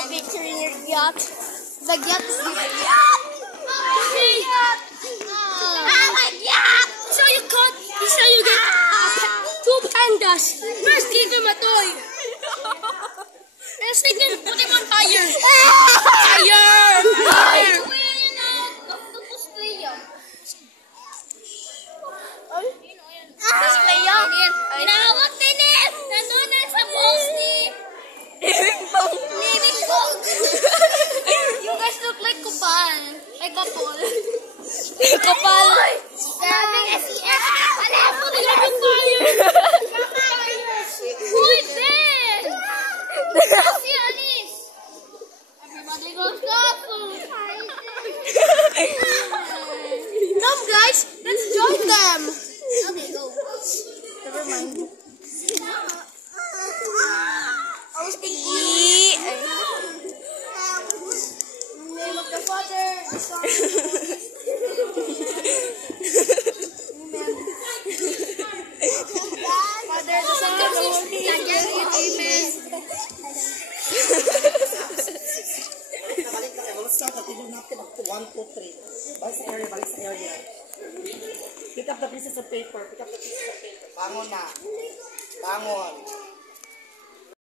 your picture in your yacht. The yacht is the yacht. So you get two pandas. First, give him a toy. And second, put him on fire. Fire! Inawag din eh! Nandun na sa post ni... You guys look like kupal. Like couple. Kapal. Grabe SES. Alam mo nila yung fire. Uy, Ben! Si Alice. Everybody goes couple. Come guys, let's join them. Okay, go. Never mind. Name of the Father, the Son, Father, the Son, the Holy Spirit. Amen. Balik na kayo. Let's start. Continue natin up to 1, 2, 3. Balik sa area, balik sa area. Pick up the pieces of paper. Pick up the pieces of paper. Bangon na. Bangon.